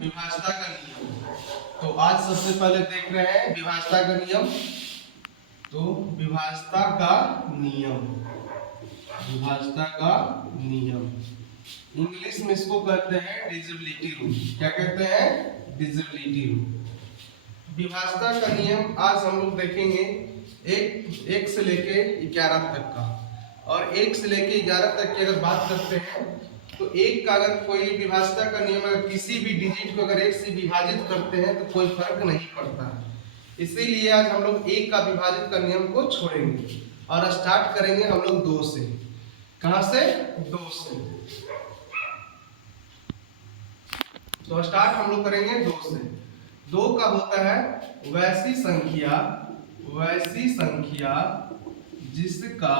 विभाजता का नियम। तो आज सबसे पहले देख रहे हैं विभाजता का नियम। तो विभाजता का नियम, विभाजता का नियम इंग्लिश में इसको कहते हैं डिविजिबिलिटी रूल। क्या कहते हैं? Divisibility rule. विभाजता का नियम आज हम लोग देखेंगे एक से लेके 11 तक का। और 1 से लेके 11 तक की अगर बात करते हैं तो एक का अगर कोई विभाजता का नियम अगर किसी भी डिजिट को अगर 1 से विभाजित करते हैं तो कोई फर्क नहीं पड़ता है। इसीलिए आज हम लोग 1 का विभाजित का नियम को छोड़ेंगे और स्टार्ट करेंगे हम लोग 2 से। कहां से? 2 से। तो स्टार्ट हम लोग करेंगे 2 से। 2 का होता है वैसी संख्या जिसका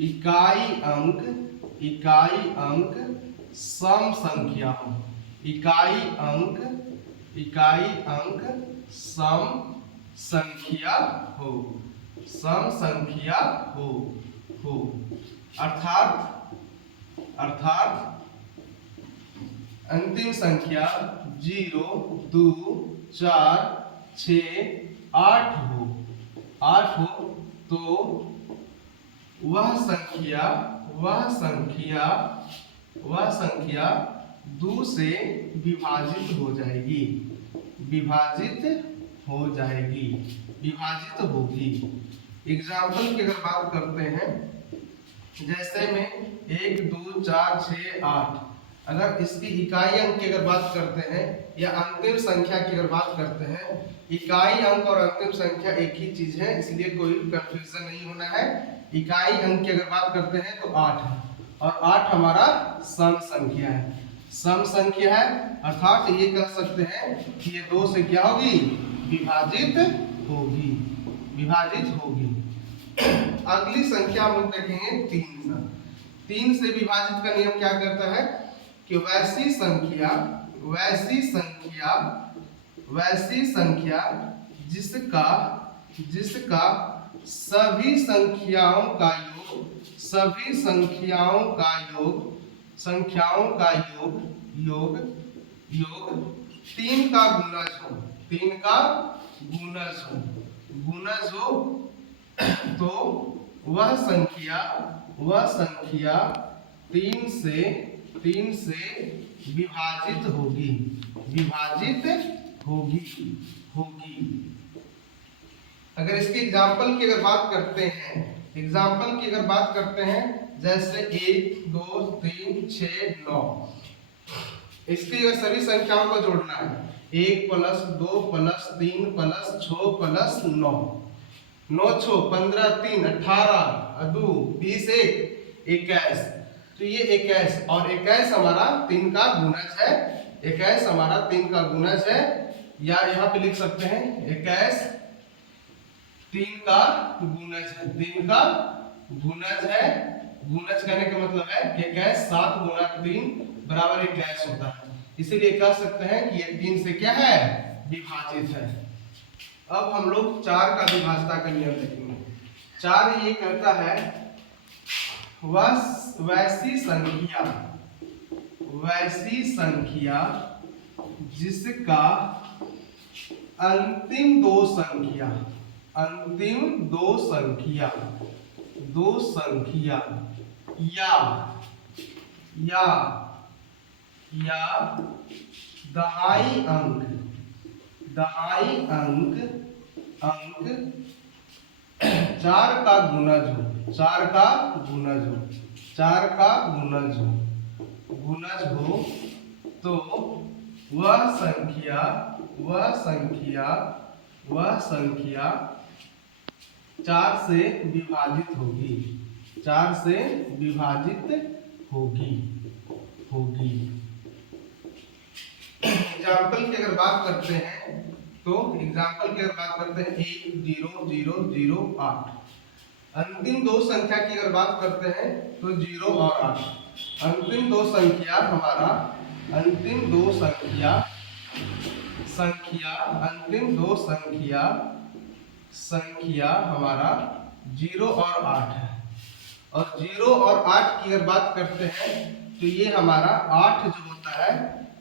इकाई अंक सम संख्या हो। इकाई अंक सम संख्या हो। सम संख्या हो अर्थात अंतिम संख्या 0, 2, 4, 6, 8 हो तो वह संख्या 2 से विभाजित हो जाएगी। विभाजित होगी। एग्जाम्पल की अगर बात करते हैं, जैसे में 1, 2, 4, 6, 8, अगर इसकी इकाई अंक की अगर बात करते हैं या अंतिम संख्या की अगर बात करते हैं, इकाई अंक और अंतिम संख्या एक ही चीज है, इसलिए कोई कंफ्यूजन नहीं होना है। इकाई अंक की अगर बात करते हैं तो 8 है और 8 हमारा सम संख्या है। सम संख्या है अर्थात ये कह सकते हैं कि ये 2 से क्या होगी? विभाजित होगी। अगली संख्या हम लोग देखेंगे 3 से विभाजित का नियम क्या करता है कि वैसी संख्या जिसका सभी संख्याओं का योग 3 का गुणज हो तो वह संख्या 3 से विभाजित होगी। अगर इसके एग्जाम्पल की अगर बात करते हैं, जैसे 1, 2, 3, 6, 9, इसकी अगर सभी संख्याओं को जोड़ना है 1 + 2 + 3 + 6 + 9, 9 6 15 3 18 2 20 1 21, तो ये 21 और 21 हमारा 3 का गुणज है। 21 हमारा 3 का गुणज है, या यहाँ पे लिख सकते हैं 21 3 का गुणज है। गुणज कहने का मतलब है कि 21 7 × 3 = 21 होता है। इसीलिए कह सकते हैं कि ये 3 से क्या है? विभाजित है। अब हम लोग 4 का विभाजता का नियम देखेंगे। 4 ये कहता है वैसी संख्या जिसका अंतिम दो संख्या या दहाई अंक 4 का गुणज हो तो वह संख्या 4 से विभाजित होगी। एग्जाम्पल की अगर बात करते हैं तो 1 0 0 0 8, अंतिम 2 संख्या की अगर बात करते हैं तो 0 और 8। अंतिम दो संख्या हमारा हमारा 0 और 8 है। और 0 और 8 की अगर बात करते हैं तो तो ये हमारा 8 जो होता है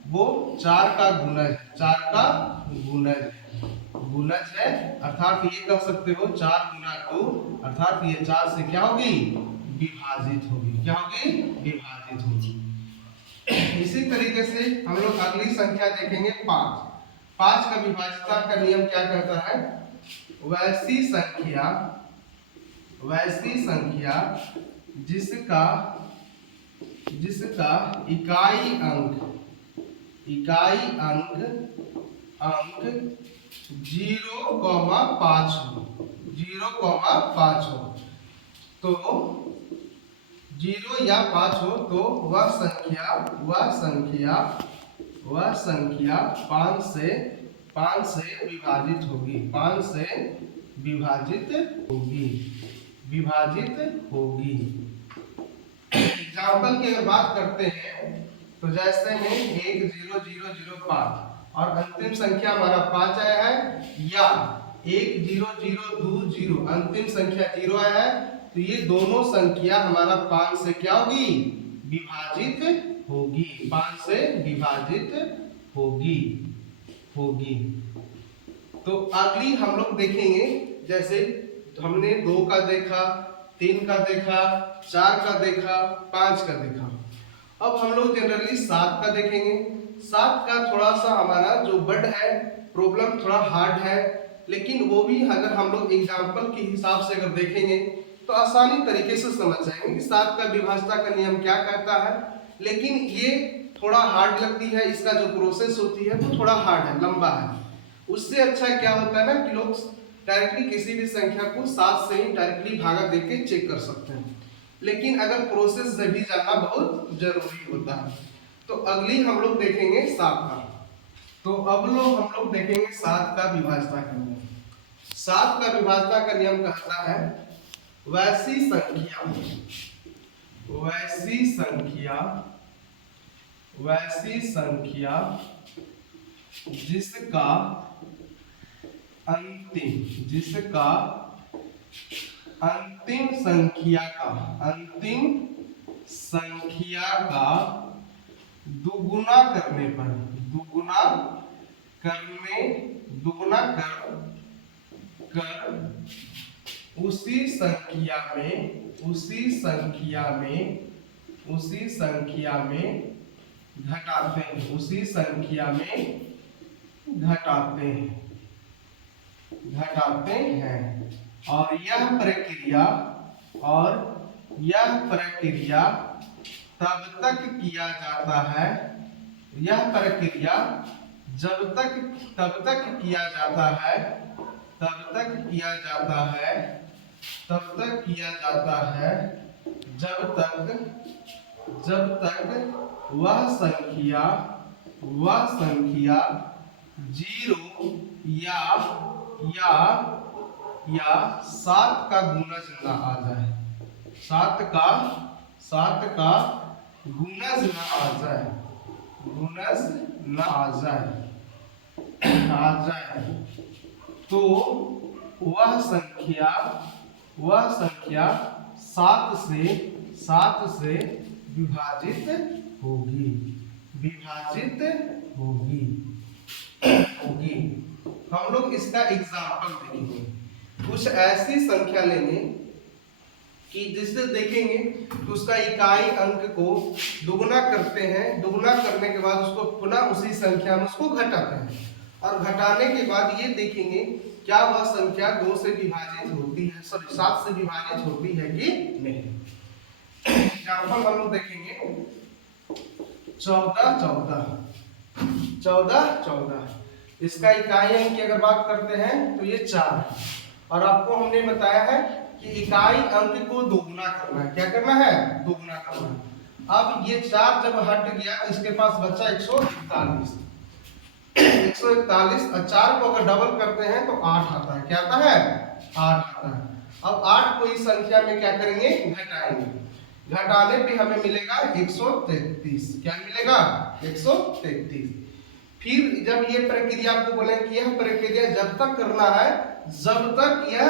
वो 4 का गुणज है, 4 का गुणज है, अर्थात ये कह सकते हो 4 गुना 2, अर्थात ये 4 से क्या होगी, विभाजित होगी। क्या होगी, विभाजित होगी। इसी तरीके से हम लोग अगली संख्या देखेंगे 5। 5 का विभाज्यता का नियम क्या कहता है, वैसी संख्या जिसका इकाई अंक 0,5 हो, तो 0 या 5 हो तो वह संख्या 5 से विभाजित होगी, 5 से विभाजित होगी। एग्जाम्पल की अगर बात करते हैं तो जैसे में 1,0,0,0,5 और अंतिम संख्या हमारा 5 आया है, या 1,0,0,2,0 अंतिम संख्या 0 आया है, तो ये दोनों संख्या हमारा 5 से क्या होगी, विभाजित होगी, 5 से विभाजित होगी। तो अगली हम लोग देखेंगे, जैसे हमने 2 का देखा, 3 का देखा, 4 का देखा, 5 का देखा। अब हम लोग जनरली 7 का देखेंगे। 7 का थोड़ा सा हमारा जो वर्ड है प्रॉब्लम थोड़ा हार्ड है, लेकिन वो भी अगर हम लोग एग्जाम्पल के हिसाब से अगर देखेंगे तो आसानी तरीके से समझ जाएंगे कि 7 का विभाज्यता का नियम क्या कहता है। लेकिन ये थोड़ा हार्ड लगती है, इसका जो प्रोसेस होती है वो थोड़ा हार्ड है, लंबा है। उससे अच्छा क्या होता है ना कि लोग डायरेक्टली किसी भी संख्या को 7 से ही डायरेक्टली भागा देके चेक कर सकते हैं, लेकिन अगर प्रोसेस से भी जानना बहुत जरूरी होता है। तो अगली हम लोग देखेंगे 7 का। तो अब हम लोग देखेंगे 7 का विभाज्यता का नियम। 7 का विभाज्यता का नियम कहता है वैसी संख्या जिसका अंतिम संख्या का दुगुना कर उसी संख्या में घटाते हैं। और यह प्रक्रिया तब तक किया जाता है, तब तक किया जाता है जब तक वह संख्या 0 या 7 का गुणज न आ जाए, 7 का गुणज न आ जाए तो वह संख्या 7 से विभाजित होगी। हम लोग इसका एग्जाम्पल देखेंगे। कुछ ऐसी संख्या लेंगे कि जिससे देखेंगे कि उसका इकाई अंक को दुगुना करते हैं, दुगुना करने के बाद उसको पुनः उसी संख्या में उसको घटाते हैं, और घटाने के बाद ये देखेंगे क्या वह संख्या 2 से विभाजित होती है, 7 से विभाजित होती है कि नहीं। एग्जाम्पल हम लोग देखेंगे 14। इसका इकाई अंक की अगर बात करते हैं तो ये 4 है, और आपको हमने बताया है कि इकाई अंक को दोगुना करना है। क्या करना है? दोगुना करना है। अब ये 4 जब हट गया तो इसके पास बचा 141 और 4 को अगर डबल करते हैं तो 8 आता है। क्या आता है? 8 आता है। अब 8 को इस संख्या में क्या करेंगे? घटाएंगे। घटाने पे हमें मिलेगा 133। क्या मिलेगा? 133। फिर जब ये प्रक्रिया आपको बोले कि यह प्रक्रिया जब तक करना है जब तक यह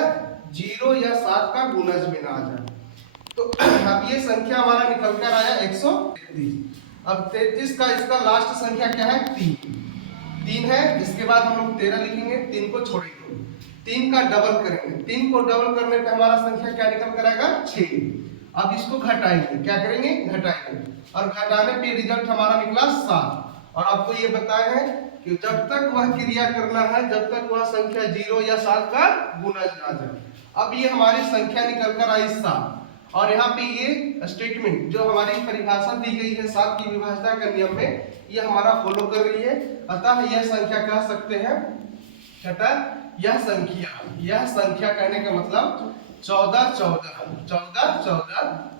0 या 7 का गुणज में ना आ जाए। तो अब ये संख्या हमारा निकल कर आया 133। अब 33 का इसका लास्ट संख्या क्या है? 3 है। इसके बाद हम लोग 13 लिखेंगे, 3 को छोड़ेंगे, 3 का डबल करेंगे, 3 को डबल करने पे हमारा संख्या क्या निकल कर आएगा? 6। अब इसको घटाएंगे, क्या करेंगे? घटाएंगे, और घटाने पे रिजल्ट हमारा निकला 7। और आपको ये बताया है कि जब तक वह क्रिया करना है जब तक वह संख्या 0 या 7 का गुणज ना जाए। अब ये हमारी संख्या निकल कर आई 7, और यहाँ पे ये स्टेटमेंट जो हमारी परिभाषा दी गई है 7 की विभाज्यता के नियम में, ये हमारा फॉलो कर रही है। अतः यह संख्या कह सकते हैं, यह संख्या कहने का मतलब 14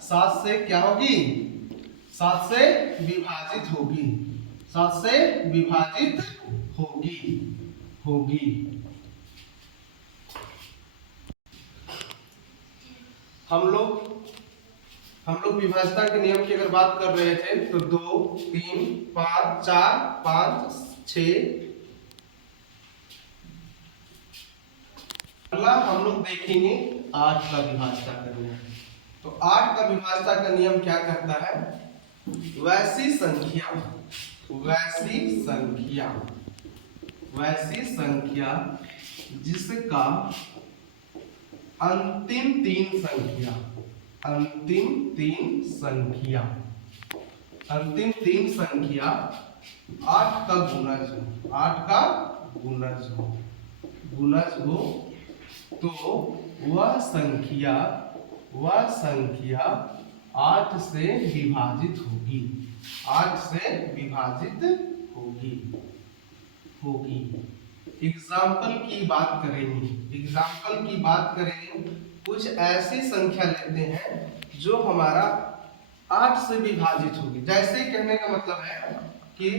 7 से क्या होगी? 7 से विभाजित होगी, 7 से विभाजित होगी। हम लोग विभाज्यता के नियम की अगर बात कर रहे थे तो 2, 3, 5, 4, 5, 6। अगला हम लोग देखेंगे 8 का विभाज्यता का नियम। तो 8 का विभाज्यता का नियम क्या कहता है? वैसी संख्या जिसका अंतिम तीन संख्या 8 का गुणज हो, तो वह संख्या 8 से विभाजित होगी। एग्जाम्पल की बात करेंगे, कुछ ऐसी संख्या लेते हैं जो हमारा 8 से विभाजित होगी। जैसे कहने का मतलब है कि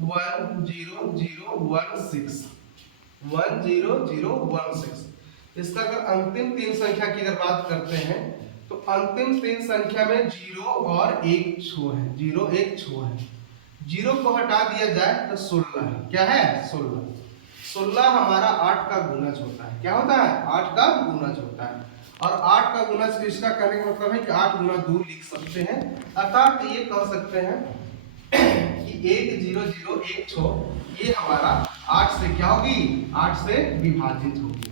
10016। इसका अगर अंतिम तीन संख्या की अगर बात करते हैं तो अंतिम तीन संख्या में 0 और 1 छो है, 0 1 छो है। 0 को हटा दिया जाए तो 16 है। क्या है? 16 हमारा 8 का गुणज होता है। क्या होता है? 8 का गुणज होता है। और 8 का गुणज इसका कहने का मतलब है कि 8 गुना 2 लिख सकते हैं। अर्थात ये कह सकते हैं कि 1 0 0 1 छो ये हमारा 8 से क्या होगी? 8 से विभाजित होगी।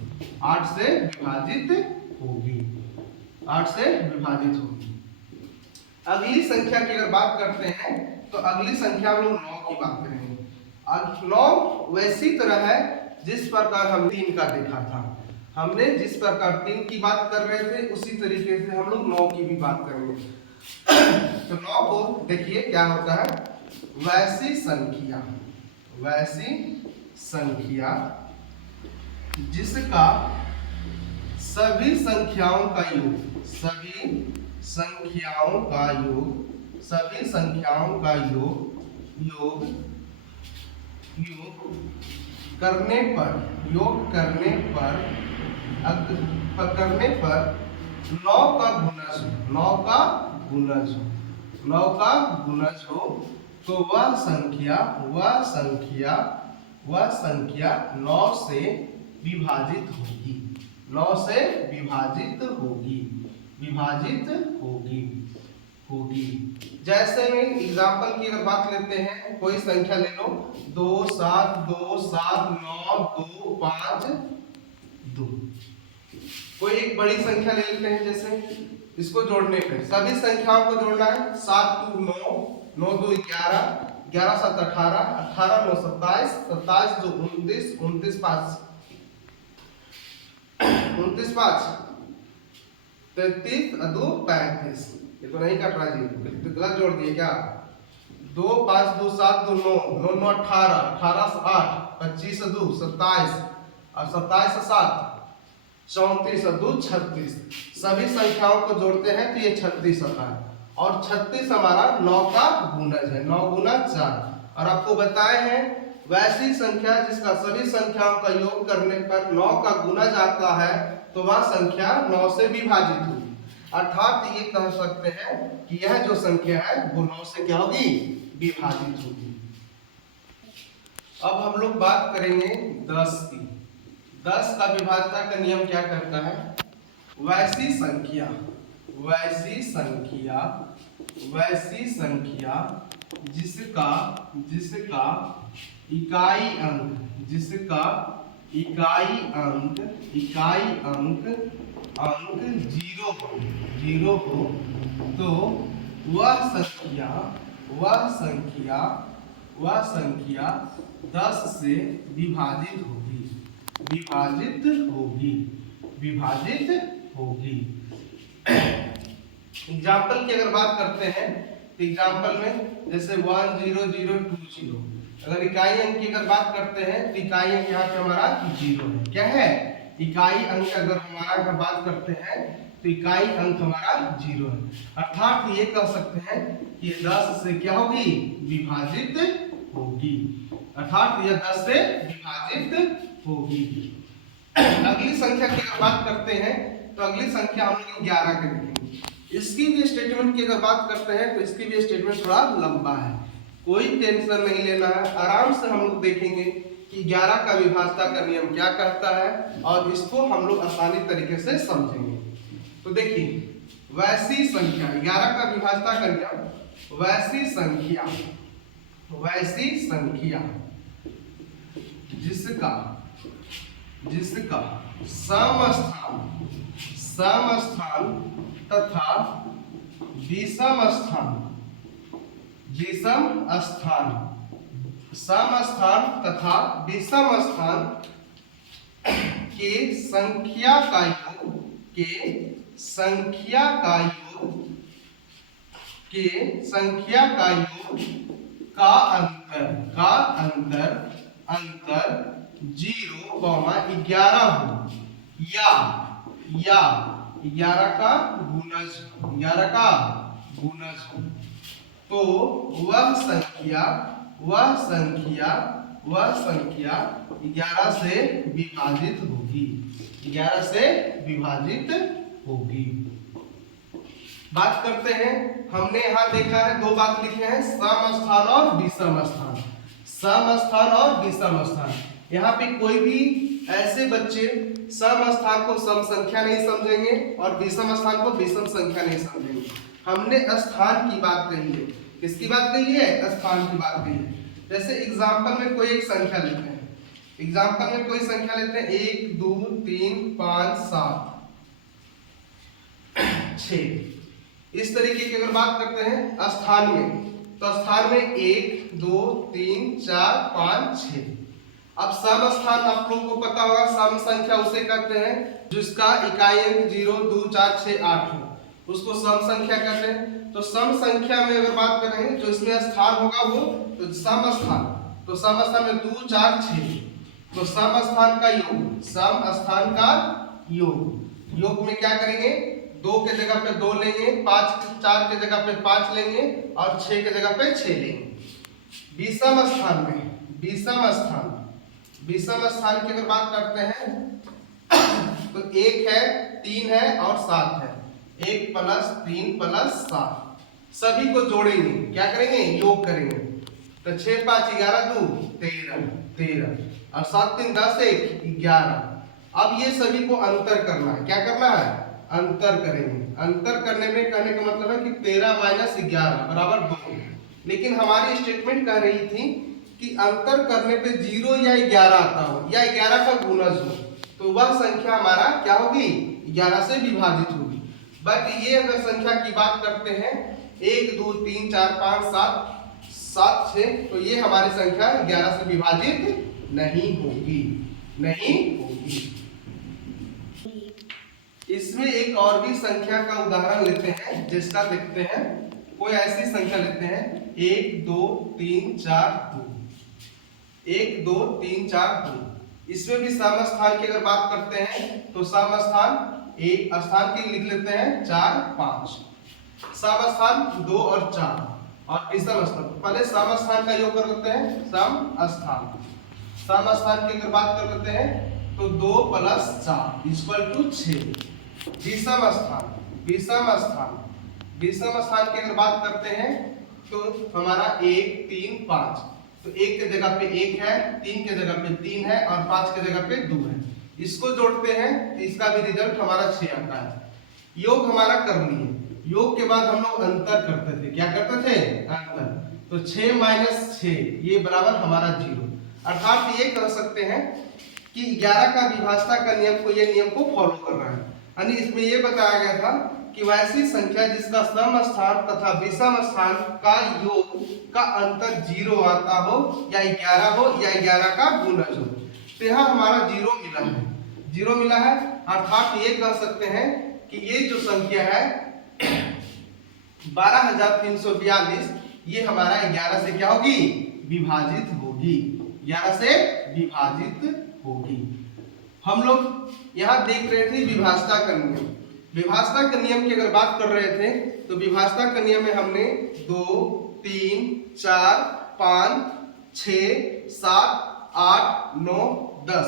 अगली संख्या की अगर बात करते हैं तो अगली संख्या हम लोग 9 की बात करेंगे। अब 9 वैसी तरह है जिस प्रकार हम 3 का देखा था। हमने जिस प्रकार 3 की बात कर रहे थे उसी तरीके से हम लोग 9 की भी बात करेंगे। तो 9 को देखिए क्या होता है? वैसी संख्या जिसका सभी संख्याओं का योग करने पर 9 का गुणज हो तो वह संख्या 9 से विभाजित होगी। जैसे में एग्जाम्पल की अगर बात लेते हैं, कोई संख्या ले लो 2 7 2 7 9 2 5 2। कोई एक बड़ी संख्या ले लेते हैं, जैसे इसको जोड़ने पे सभी संख्याओं को जोड़ना है। 7 2 9 9 2 11 11 7 18 18 9 27 27 2 29 29 5 29 5 33 2 35। ये तो नहीं कट रहा जी, तो गलत जोड़ दिए क्या? 2 5 2 7 2 9 9 9 18 18 8 25 2 27 और 27 7 34 2 36। सभी संख्याओं को जोड़ते हैं तो ये 36 आता है। और 36 हमारा 9 का गुणज है, 9 गुना 4। और आपको बताए हैं वैसी संख्या जिसका सभी संख्याओं का योग करने पर 9 का गुणज आता है तो वह संख्या 9 से विभाजित होगी। अर्थात ये कह सकते हैं कि यह जो संख्या है वो 9 से क्या होगी? विभाजित होगी। अब हम लोग बात करेंगे 10 की। 10 का विभाज्यता का नियम क्या कहता है? वैसी वैसी संख्या जिसका इकाई अंक जीरो हो तो वह संख्या 10 से विभाजित होगी। एग्जाम्पल की अगर बात करते हैं तो एग्जाम्पल में जैसे 10020, अगर इकाई अंक की अगर बात करते हैं तो इकाई अंक यहाँ पे हमारा 0 है। क्या है? इकाई अंक अगर हमारा अगर बात करते हैं तो इकाई अंक हमारा 0 है, अर्थात ये कह सकते हैं कि 10 से क्या होगी? विभाजित होगी, अर्थात यह 10 से विभाजित होगी। अगली संख्या की अगर बात करते हैं तो अगली संख्या हम लोग 11 के देखेंगे। इसकी भी स्टेटमेंट की अगर बात करते हैं तो इसकी भी स्टेटमेंट थोड़ा लंबा है, कोई टेंशन नहीं लेना है, आराम से हम लोग देखेंगे कि 11 का विभाज्यता का नियम क्या कहता है और इसको हम लोग आसानी तरीके से समझेंगे। तो देखिए, वैसी संख्या 11 का विभाज्यता का नियम, वैसी संख्या जिसका समस्थान तथा विषम स्थान के संख्या का योग का अंतर 0,11 हो या 11 का गुणज हो तो वह संख्या 11 से विभाजित होगी। बात करते हैं, हमने यहाँ देखा है दो बात लिखे हैं, समस्थान और विषम स्थान। यहाँ पे कोई भी ऐसे बच्चे सम स्थान को सम संख्या नहीं समझेंगे और विषम स्थान को विषम संख्या नहीं समझेंगे। हमने स्थान की बात कही है, किसकी बात कही है? स्थान की बात कही है। जैसे एग्जाम्पल में कोई एक संख्या लेते हैं, 1 2 3 5 7 6। इस तरीके की अगर बात करते हैं स्थान में, तो स्थान में 1 2 3 4 5 6। अब सम स्थान आप लोगों को पता होगा, सम संख्या उसे कहते हैं जिसका इकाई अंक 0 2 4 6 8 हो, उसको सम संख्या कहते हैं। तो सम संख्या में अगर बात करेंगे तो इसमें स्थान होगा वो तो सम स्थान में 2 4 6, तो सम स्थान का योग में क्या करेंगे? 2 के जगह पे 2 लेंगे, 4 के जगह पे 5 लेंगे और 6 के जगह पे 6 लेंगे। विषम स्थान की अगर बात करते हैं तो 1 है 3 है और 7 है, 1 + 3 + 7 सभी को जोड़ेंगे, क्या करेंगे? योग करेंगे। तो 6 5 11 2 13 और 7 3 10 1 11। अब ये सभी को अंतर करना है, क्या करना है? अंतर करेंगे। अंतर करने में कहने का मतलब है कि 13 - 11 = 2। लेकिन हमारी स्टेटमेंट कह रही थी कि अंतर करने पे 0 या 11 आता हो या 11 का गुणज हो तो वह संख्या हमारा क्या होगी? 11 से विभाजित होगी। बट ये अगर संख्या की बात करते हैं 1 2 3 4 5 7 6, तो ये हमारी संख्या 11 से विभाजित नहीं होगी। इसमें एक और भी संख्या का उदाहरण लेते हैं, जिसका देखते हैं। कोई ऐसी संख्या लेते हैं 1 2 3 4 2, 1 2 3 4 2। इसमें भी सम स्थान की अगर बात करते हैं तो सम स्थान एक स्थान की लिख लेते हैं 4 5, सम स्थान 2 और 4 और विषम स्थान। पहले सम स्थान का योग कर लेते हैं, सम स्थान की अगर बात कर लेते हैं तो 2 + 4 = 6। विषम स्थान की अगर बात करते हैं तो हमारा 1 3 5, तो 1 के जगह पे 1 है, 3 के जगह पे 3 है और 5 के जगह पे 2 है। इसको जोड़ते हैं तो इसका भी रिजल्ट हमारा 6 आता है। योग हमारा करनी है। योग के बाद हम लोग अंतर करते थे, क्या करते थे? अंतर। तो 6 माइनस 6 ये बराबर हमारा 0। अर्थात ये कह सकते हैं कि 11 का विभाजता का नियम को, ये नियम को फॉलो कर रहा है। यानी इसमें ये बताया गया था कि वैसी संख्या जिसका सम स्थान तथा विषम स्थान का योग का अंतर 0 आता हो या 11 हो या 11 का गुणज हो। तो यहाँ हमारा 0 मिला है, 0 मिला है। अर्थात ये कह सकते हैं कि ये जो संख्या है 12,342 ये हमारा 11 से क्या होगी? विभाजित होगी, 11 से विभाजित होगी। हम लोग यहाँ देख रहे थे विभाजता का नियम। विभाजता का नियम की अगर बात कर रहे थे तो विभाजता का नियम में हमने 2, 3, 4, 5, 6, 7, 8, 9, 10,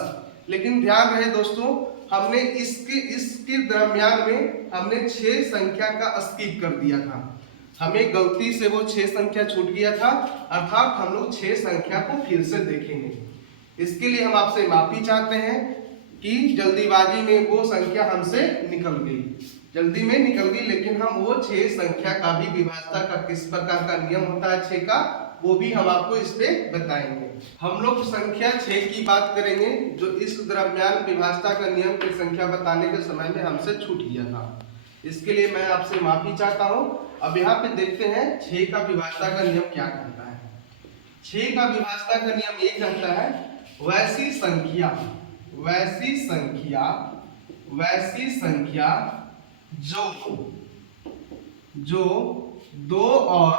लेकिन ध्यान रहे दोस्तों हमने इसके दरमियान में हमने 6 संख्या का स्किप कर दिया था। हमें गलती से वो 6 संख्या छूट गया था। अर्थात हम लोग 6 संख्या को फिर से देखेंगे। इसके लिए हम आपसे माफी चाहते हैं कि जल्दीबाजी में वो संख्या हमसे निकल गई, जल्दी में निकल गई। लेकिन हम वो 6 संख्या का भी विभाजता का किस प्रकार का नियम होता है 6 का, वो भी हम आपको इस पे बताएंगे। हम लोग संख्या 6 की बात करेंगे जो इस दरमियान विभाजता का नियम की संख्या बताने के समय में हमसे छूट गया था। इसके लिए मैं आपसे माफी चाहता हूँ। अब यहाँ पे देखते हैं 6 का विभाजता का नियम क्या कहता है। 6 का विभाजता का नियम ये कहता है वैसी संख्या जो 2 और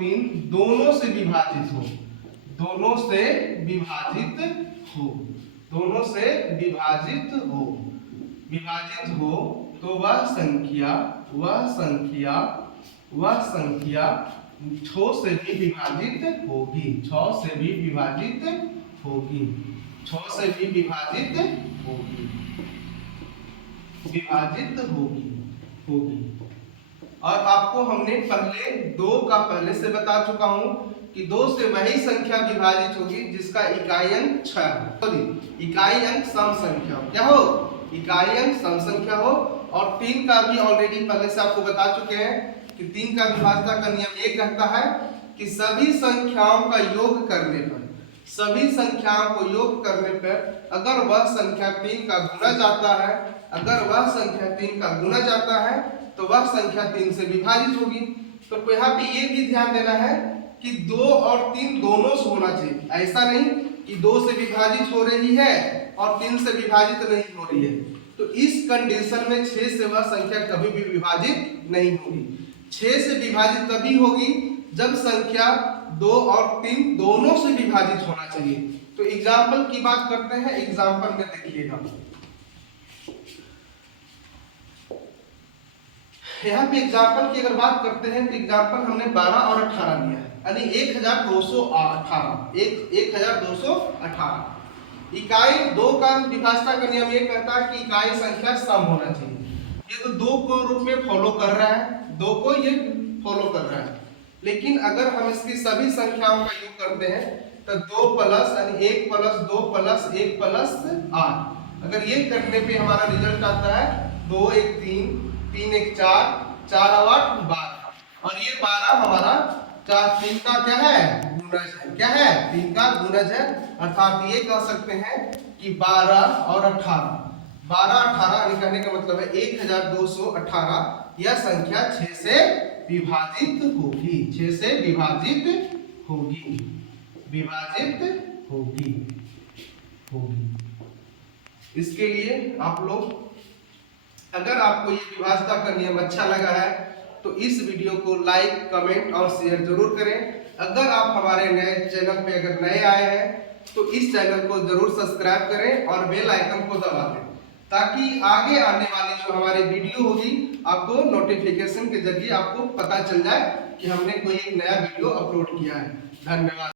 3 दोनों से विभाजित हो, तो वह संख्या 6 से भी विभाजित होगी। और आपको हमने पहले 2 का पहले से बता चुका हूं कि 2 से वही संख्या विभाजित होगी जिसका इकाई अंक 6 हो, इकाई अंक सम संख्या हो। क्या हो? इकाई अंक सम संख्या हो। और 3 का भी ऑलरेडी पहले से आपको बता चुके हैं कि 3 का विभाजता का नियम ये कहता है कि सभी संख्याओं का योग करने पर, अगर वह संख्या 3 का गुणज आता है, तो वह संख्या 3 से विभाजित होगी। तो यहाँ पे ये भी ध्यान देना है कि 2 और 3 दोनों से होना चाहिए। ऐसा नहीं कि 2 से विभाजित हो रही है और 3 से विभाजित नहीं हो रही है। तो इस कंडीशन में 6 से वह संख्या कभी भी विभाजित नहीं होगी। 6 से विभाजित तभी होगी जब संख्या 2 और 3 दोनों से विभाजित होना चाहिए। तो एग्जाम्पल की बात करते हैं। एग्जाम्पल में देखिएगा, यहाँ पे एग्जाम्पल की अगर बात करते हैं तो एग्जाम्पल हमने 12 और 18 लिया है, यानी 1218। इकाई 2 का विभाजता का नियम ये कहता है कि इकाई संख्या सम होना चाहिए। ये तो 2 को रूप में फॉलो कर रहा है, लेकिन अगर हम इसकी सभी संख्याओं का योग करते हैं तो 2 प्लस यानी 1 प्लस 2 प्लस 1 प्लस 8। अगर ये करने पे हमारा रिजल्ट आता है 2 1 3 3 1 4 4 और 8 12। और ये 12 हमारा 3 का क्या है? गुणज है। क्या है? 3 का गुणज है। अर्थात ये कह सकते हैं कि 12 और 18 कहने का मतलब है 1218 यह संख्या 6 से विभाजित होगी। इसके लिए आप लोग, अगर आपको ये विभाजता का नियम अच्छा लगा है तो इस वीडियो को लाइक, कमेंट और शेयर जरूर करें। अगर आप हमारे नए चैनल पे अगर नए आए हैं तो इस चैनल को जरूर सब्सक्राइब करें और बेल आइकन को दबा दें, ताकि आगे आने वाली जो हमारी वीडियो होगी आपको नोटिफिकेशन के जरिए आपको पता चल जाए कि हमने कोई एक नया वीडियो अपलोड किया है। धन्यवाद।